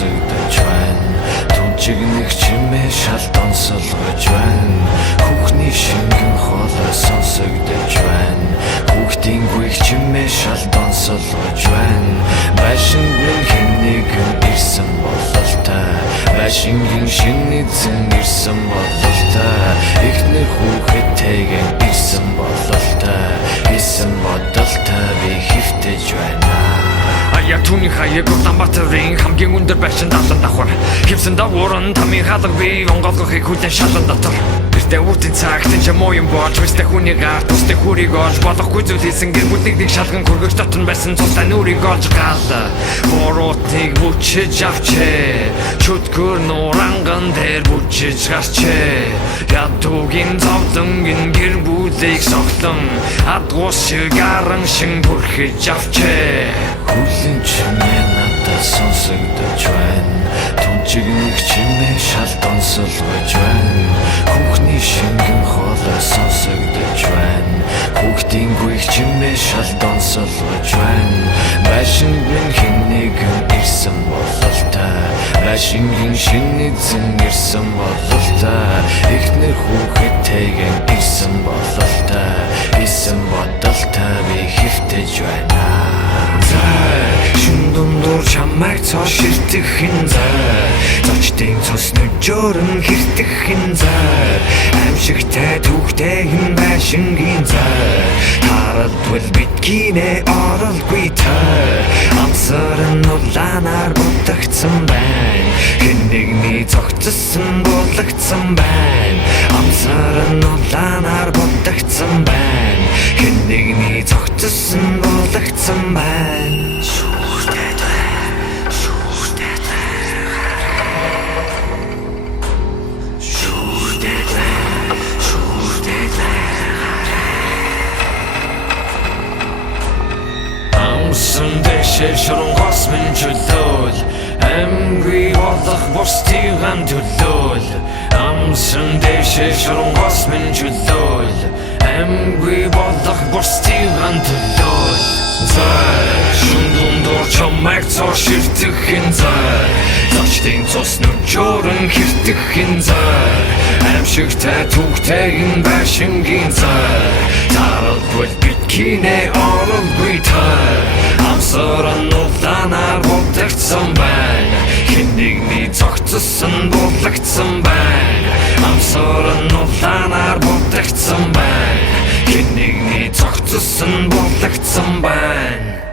сонсогдож байна. Түнчигнэх чимээ шал донсолгож байна. Хүүхний шингэн хоолой сонсогдож байна. Хүүхдийн гүйх чимээ шал донсолгож байна. Байшингийн хэн нэгэн ирсэн бололтой. Байшингийн шинэ эзэн ирсэн бололтой. Эхнэр хүүхэдтэйгэн ирсэн бололтой. Ирсэн бодолтой би хэвтэж байна. Яг түүний хаяг Улаанбаатарын хамгийн өндөр байшин далан давхар хэвсэн давууран тамийн хаалга би онголгохыг хүлэн шалан дотор гэртээ үртийн цагт ч муу юм болж өстэй хүний гарт өстэй хүрийг олж болохгүй зүйл хийсэн гэр бүлийг нэг шалган хүргэж дотн байсан цустай нүрийг олж гал буруутыг бүчиж авчээ чөтгөр нуранган дээр бүчиж гарчээ ядуугийн зовлонгийн гэр бүлийг соглон адгуус шиг аран шин бүрхэж авчээ Хүлэн чимээ надад сонсогдож байна. Түнчигнэх чимээ шал донсолгож байна. Хүүхний шингэн хоолой сонсогдож байна. Хүүхдийн гүйх чимээ шал донсолгож байна. Байшингийн хэн нэгэн ирсэн бололтой. Байшингийн шинэ эзэн ирсэн бололтой. Эхнэр хүүхэдтэйгэн ирсэн бололтой. Ирсэн бодолтой би хэвтэж байна. Шин дундуур чамайг цоо ширтгэхин зай Зочдын цус нүжөөрөн хэртгэхин зай Аимшигтай түүхтэйгэн байшингийн зай Харадвал биткинэ оролгүй тай Амсарын улаанаар будагдсан байна Хэн нэгний цогцсон булагдсан байна Амсарын улаанаар будагдсан байна Хэн нэгний цогцсон булагдсан байна Амсан дэшээ шоронгос минь чөлөөл Амгүй болох бусдыган төлөөл Амсан дэшээ шоронгос минь чөлөөл Амгүй болох бусдыган төлөөл Шин дундуур чамайг цоо ширтгэхин зай Зочдын цус нүжөөрөн хэртгэхин зай Аимшигтай түүхтэйгэн байшингийн зай Тарадвал биткинэ оролгүй тай Амсарын улаанаар будагдсан байна Хэн нэгний цогцсон булагдсан байна Амсарын улаанаар будагдсан байна Хэн нэгний цогцсон булагдсан байна